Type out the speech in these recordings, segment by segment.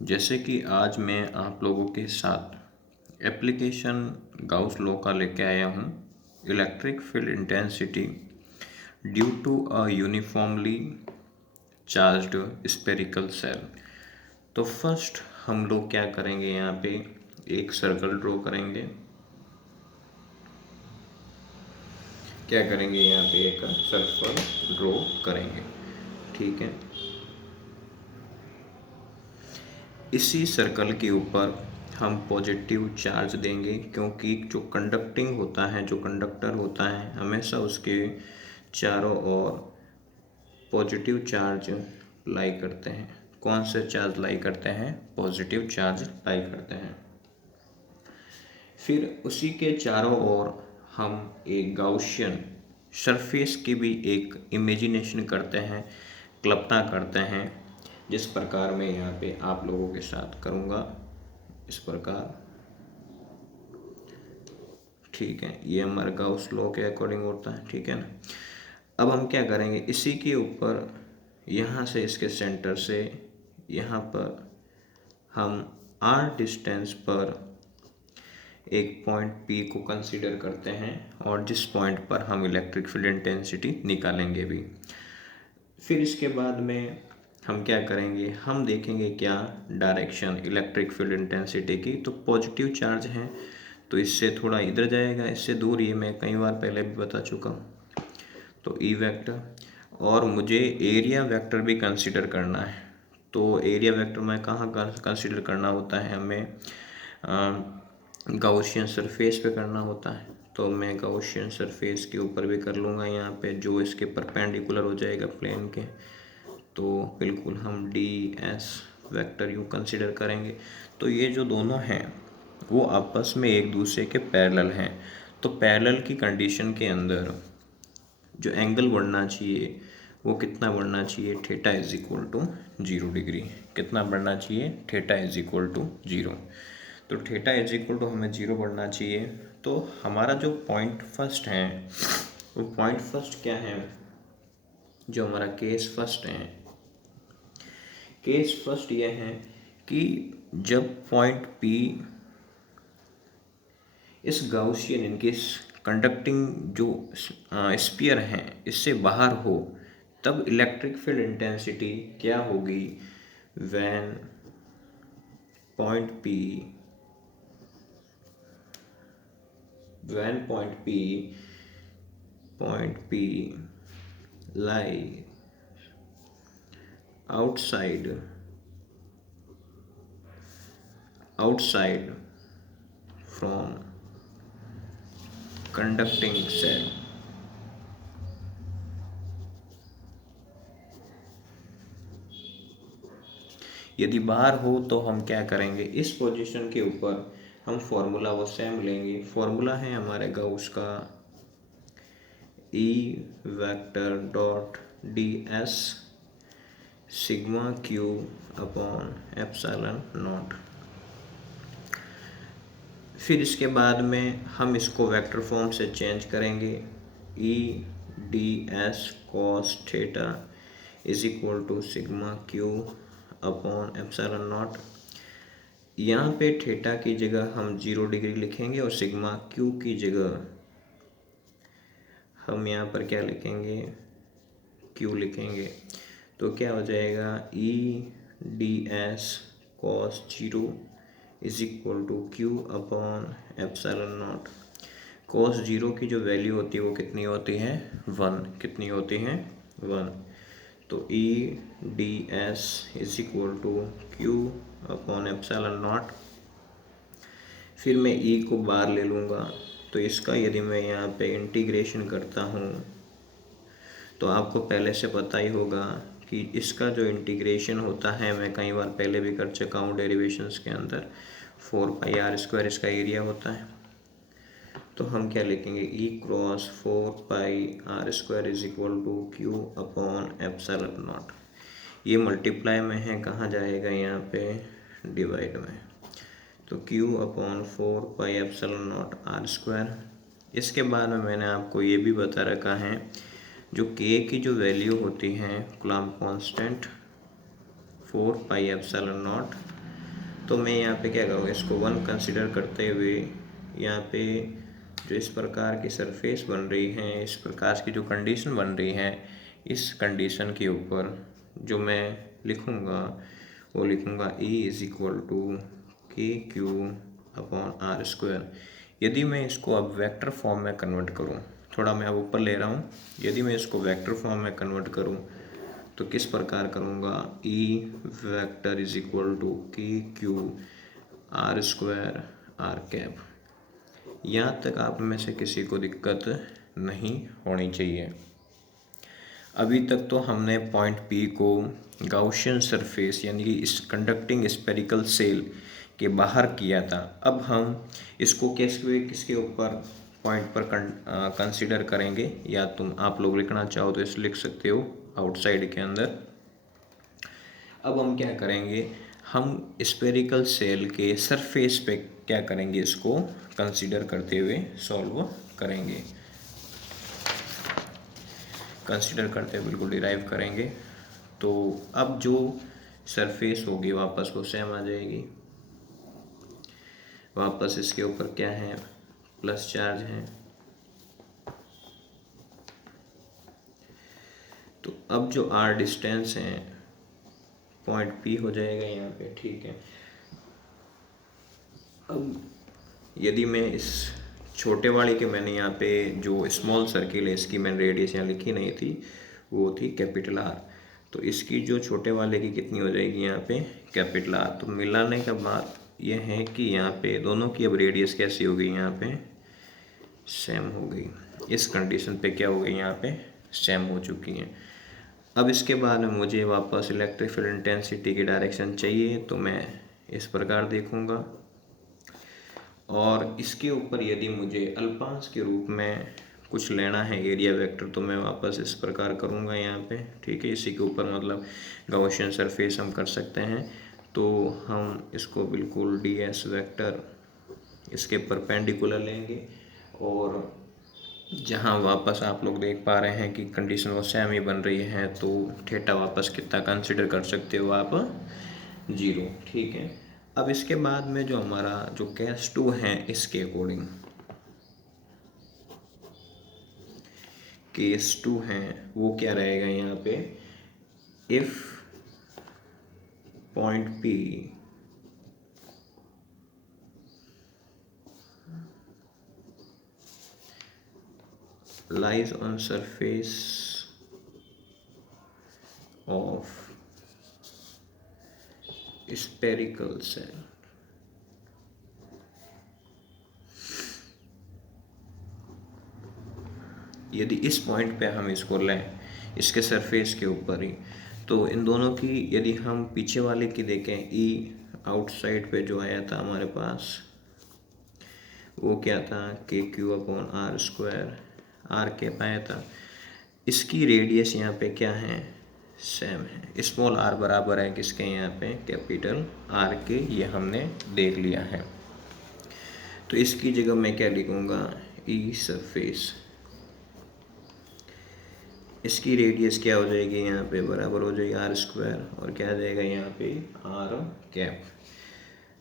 जैसे कि आज मैं आप लोगों के साथ एप्लीकेशन गाउस लॉ का लेके आया हूँ। Electric field intensity due to a uniformly charged spherical shell. तो फर्स्ट हम लोग क्या करेंगे, यहाँ पे एक सर्कल ड्रॉ करेंगे। यहाँ पे एक सर्कल ड्रॉ करेंगे, ठीक है। इसी सर्कल के ऊपर हम पॉजिटिव चार्ज देंगे, क्योंकि जो कंडक्टिंग होता है, जो कंडक्टर होता है, हमेशा उसके चारों ओर पॉजिटिव चार्ज लाई करते हैं। कौन से चार्ज लाई करते हैं? पॉजिटिव चार्ज लाई करते हैं। फिर उसी के चारों ओर हम एक गाउसियन सरफेस की भी एक इमेजिनेशन करते हैं, कल्पना करते हैं, जिस प्रकार मैं यहाँ पे आप लोगों के साथ करूँगा, इस प्रकार, ठीक है। ये हमारे गाउस लॉ के अकॉर्डिंग होता है, ठीक है ना। अब हम क्या करेंगे, इसी के ऊपर यहाँ से, इसके सेंटर से यहाँ पर हम r डिस्टेंस पर एक पॉइंट P को कंसीडर करते हैं, और जिस पॉइंट पर हम इलेक्ट्रिक फील्ड इंटेंसिटी निकालेंगे भी। फिर इसके बाद में हम क्या करेंगे, हम देखेंगे क्या डायरेक्शन इलेक्ट्रिक फील्ड इंटेंसिटी की। तो पॉजिटिव चार्ज है तो इससे थोड़ा इधर जाएगा, इससे दूर, ये मैं कई बार पहले भी बता चुका हूँ। तो ई वेक्टर, और मुझे एरिया वेक्टर भी कंसीडर करना है। तो एरिया वेक्टर में कहाँ कंसीडर करना होता है हमें? गाउसियन सरफेस पे करना होता है। तो मैं गाउसियन सरफेस के ऊपर भी कर लूँगा, यहाँ पे जो इसके परपेंडिकुलर हो जाएगा प्लेन के। तो बिल्कुल हम डी एस वेक्टर यूँ कंसीडर करेंगे। तो ये जो दोनों हैं वो आपस में एक दूसरे के पैरेलल हैं। तो पैरेलल की कंडीशन के अंदर जो एंगल बढ़ना चाहिए वो कितना बढ़ना चाहिए? Theta is equal to 0 degree. कितना बढ़ना चाहिए? Theta is equal to 0। तो थीटा इज इक्वल टू हमें 0 बढ़ना चाहिए। तो हमारा जो पॉइंट फर्स्ट है, वो पॉइंट फर्स्ट क्या है? जो हमारा केस फर्स्ट है, केस फर्स्ट ये है कि जब पॉइंट P इस गाउसियन, इनके कंडक्टिंग जो स्फीयर हैं इससे बाहर हो, तब इलेक्ट्रिक फील्ड इंटेंसिटी क्या होगी? When point P lie outside from conducting cell। यदि बाहर हो तो हम क्या करेंगे, इस पोजीशन के ऊपर हम फॉर्मूला वो सेम लेंगे। फॉर्मूला है हमारे गाउस का E vector dot D S sigma Q upon epsilon naught. फिर इसके बाद में हम इसको वेक्टर फॉर्म से चेंज करेंगे। E D S cos theta is equal to sigma Q upon epsilon naught. यहाँ पे थीटा की जगह हम 0 डिग्री लिखेंगे, और सिग्मा क्यू की जगह हम यहाँ पर क्या लिखेंगे? क्यू लिखेंगे। तो क्या हो जाएगा? E D S cos 0 is equal to Q upon epsilon naught. Cos 0 की जो वैल्यू होती है वो कितनी होती है? 1। कितनी होती है? 1। तो E D S is equal to Q upon epsilon naught. फिर मैं E को बाहर ले लूँगा, तो इसका यदि मैं यहाँ पे इंटीग्रेशन करता हूँ, तो आपको पहले से पता ही होगा कि इसका जो इंटीग्रेशन होता है, मैं कई बार पहले भी कर चुका हूँ डेरिवेशंस के अंदर, 4πr² इसका एरिया होता है। तो हम क्या लिखेंगे? E cross 4πr² is equal to Q upon epsilon naught. ये मल्टीप्लाई में है, कहाँ जाएगा? यहाँ पे डिवाइड में। तो Q upon 4π epsilon not r²। इसके बाद में मैंने आपको ये भी बता रखा है, जो K की जो वैल्यू होती है, कूलम्ब कांस्टेंट 4π एप्सिलॉन नॉट तो मैं यहाँ पे क्या करूँगा, इसको 1 कंसिडर करते हुए यहाँ पे जो इस प्रकार की सरफेस बन रही है, इस प्रकार की जो कंडीशन बन रही है, इस कंडीशन के ऊपर जो मैं लिखूँगा वो लिखूँगा E is equal to k Q upon are square. यदि मैं इसको अब वेक्टर फॉर्म में कन्वर्ट करूँ, थोड़ा मैं अब ऊपर ले रहा हूँ, यदि मैं इसको वेक्टर फॉर्म में कन्वर्ट करूँ तो किस प्रकार करूँगा, E vector is equal to k q r square r cap. यहाँ तक आप में से किसी को दिक्कत नहीं होनी चाहिए। अभी तक तो हमने पॉइंट P को गाउशियन सरफेस यानी कि इस कंडक्टिंग स्फेरिकल सेल के बाहर किया था। अब हम इसको किसके ऊपर पॉइंट पर कंसीडर करेंगे, या आप लोग लिखना चाहो तो इसे लिख सकते हो आउटसाइड के अंदर। अब हम क्या करेंगे, हम स्फेरिकल सेल के सरफेस पे क्या करेंगे, इसको कंसीडर करते हुए सॉल्व करेंगे, कंसीडर करते हुए बिल्कुल डिराइव करेंगे। तो अब जो सरफेस होगी वापस वो सेम आ जाएगी, वापस इसके ऊपर क्या है, प्लस चार्ज है। तो अब जो आर डिस्टेंस है पॉइंट पी हो जाएगा यहाँ पे, ठीक है। अब यदि मैं इस छोटे वाले के, मैंने यहाँ पे जो स्मॉल सर्किल है इसकी मैंने रेडियस यहाँ लिखी नहीं थी, वो थी कैपिटल आर। तो इसकी जो छोटे वाले की कितनी हो जाएगी यहाँ पे, कैपिटल आर। तो मिलाने का बात यह है कि यहाँ पे दोनों की अब रेडियस कैसी हो गई, यहाँ पे सेम हो गई। इस कंडीशन पे क्या हो गई, यहाँ पे सेम हो चुकी हैं। अब इसके बाद में मुझे वापस इलेक्ट्रिक फील्ड इंटेंसिटी की डायरेक्शन चाहिए, तो मैं इस प्रकार देखूँगा, और इसके ऊपर यदि मुझे अल्पांश के रूप में कुछ लेना है एरिया वेक्टर, तो मैं वापस इस प्रकार करूँगा यहाँ पे, ठीक है। इसी के ऊपर मतलब गॉसियन सरफेस हम कर सकते हैं। तो हम इसको बिल्कुल डी एस वेक्टर इसके परपेंडिकुलर लेंगे, और जहाँ वापस आप लोग देख पा रहे हैं कि कंडीशन वो सेम ही बन रही है, तो थीटा वापस कितना कंसिडर कर सकते हो आप, 0, ठीक है। अब इसके बाद में जो हमारा जो केस 2 है, इसके अकॉर्डिंग केस 2 है वो क्या रहेगा यहाँ पे, if point P lies on surface of spherical cell, यदि इस पॉइंट पे हम इसको लें, इसके सरफेस के ऊपर ही, तो इन दोनों की यदि हम पीछे वाले की देखें, E आउटसाइड पे जो आया था हमारे पास, वो क्या था, K Q upon are square R के पाया था। इसकी रेडियस यहाँ पे क्या है, सेम है। स्मॉल आर बराबर है किसके, यहाँ पे कैपिटल आर के, ये हमने देख लिया है। तो इसकी जगह मैं क्या लिखूँगा, ई सरफेस, इसकी रेडियस क्या हो जाएगी यहाँ पे, बराबर हो जाएगी आर स्क्वायर, और क्या आ जाएगा यहाँ पे आर कैप,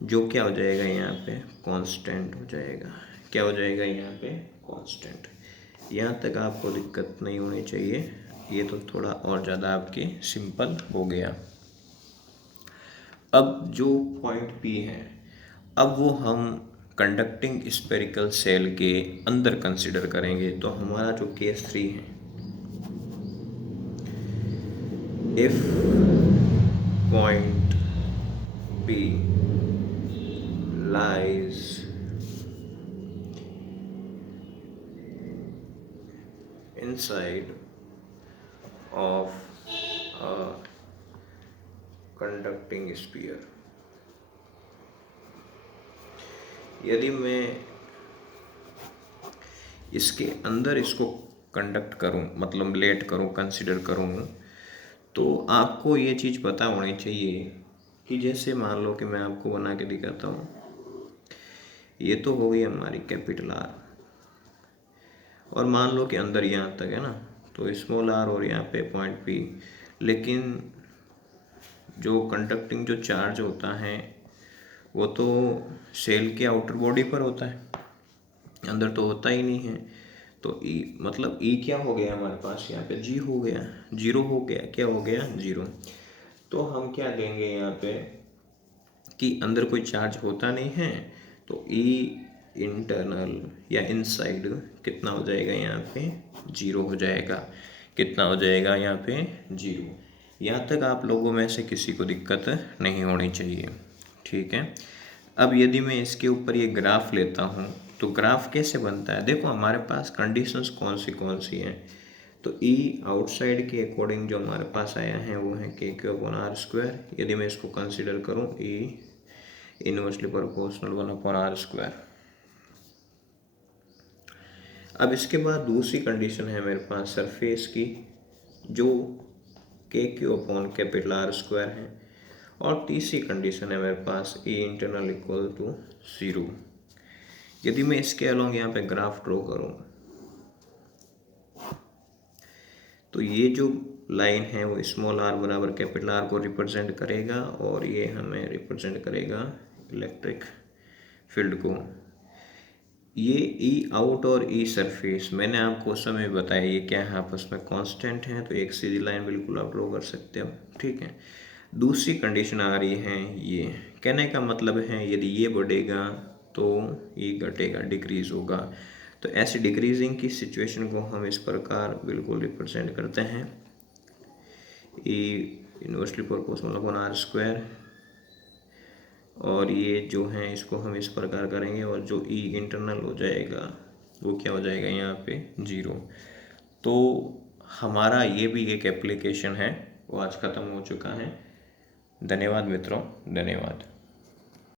जो क्या हो जाएगा यहाँ पे कांस्टेंट हो जाएगा। क्या हो जाएगा यहाँ पे, कांस्टेंट। यहाँ तक आपको दिक्कत नहीं होनी चाहिए, ये तो थोड़ा और ज़्यादा आपके सिंपल हो गया। अब जो पॉइंट P है, अब वो हम कंडक्टिंग स्फेरिकल सेल के अंदर कंसिडर करेंगे। तो हमारा जो केस 3 है, if point P lies inside of a conducting sphere, यदि मैं इसके अंदर इसको कंडक्ट करूं, मतलब लेट करूं, कंसिडर करूं, तो आपको ये चीज़ पता होनी चाहिए कि जैसे मान लो कि मैं आपको बना के दिखाता हूँ, ये तो हो गई हमारी कैपिटल आर, और मान लो कि अंदर यहाँ तक है ना, तो स्मॉल आर और यहाँ पे पॉइंट P, लेकिन जो कंडक्टिंग जो चार्ज होता है वो तो सेल के आउटर बॉडी पर होता है, अंदर तो होता ही नहीं है। तो ई मतलब ई क्या हो गया हमारे पास यहाँ पे, जी हो गया, जीरो हो गया, क्या हो गया, जीरो। तो हम क्या देंगे यहाँ पे कि अंदर कोई चार्ज होता नहीं है, तो ई इंटरनल या इनसाइड कितना हो जाएगा यहाँ पे, जीरो हो जाएगा। कितना हो जाएगा यहाँ पे, जीरो। यहाँ तक आप लोगों में से किसी को दिक्कत नहीं होनी चाहिए, ठीक है। अब यदि मैं इसके ऊपर ये ग्राफ लेता हूँ तो ग्राफ कैसे बनता है, देखो हमारे पास कंडीशंस कौन सी हैं। तो ई आउटसाइड के अकॉर्डिंग जो हमारे पास आया है वो है के क्यू अपॉन आर स्क्वायर। यदि मैं इसको कंसिडर करूँ ई इनवर्सली प्रोपोर्शनल 1/r²। अब इसके बाद दूसरी कंडीशन है मेरे पास सरफेस की, जो के Q upon capital R square है। और तीसरी कंडीशन है मेरे पास ए इंटरनल इक्वल टू 0। यदि मैं इसके अलोंग यहाँ पे ग्राफ ड्रॉ करूँ तो ये जो लाइन है वो स्मॉल आर बराबर कैपिटल आर को रिप्रेजेंट करेगा और ये हमें रिप्रेजेंट करेगा इलेक्ट्रिक फील्ड को। ये ई आउट और ई सरफेस मैंने आपको समय बताया ये क्या है, आपस में कांस्टेंट है, तो एक सीधी लाइन बिल्कुल आप ड्रॉ कर सकते हो, ठीक है। दूसरी कंडीशन आ रही है, ये कहने का मतलब है यदि ये बढ़ेगा तो ये घटेगा, डिक्रीज होगा। तो ऐसे डिक्रीजिंग की सिचुएशन को हम इस प्रकार बिल्कुल रिप्रेजेंट करते हैं, E inversely proportional upon are square. और ये जो है इसको हम इस प्रकार करेंगे और जो ई इंटरनल हो जाएगा वो क्या हो जाएगा यहाँ पे, जीरो। तो हमारा ये भी एक एप्लीकेशन है वो आज ख़त्म हो चुका है। धन्यवाद मित्रों, धन्यवाद।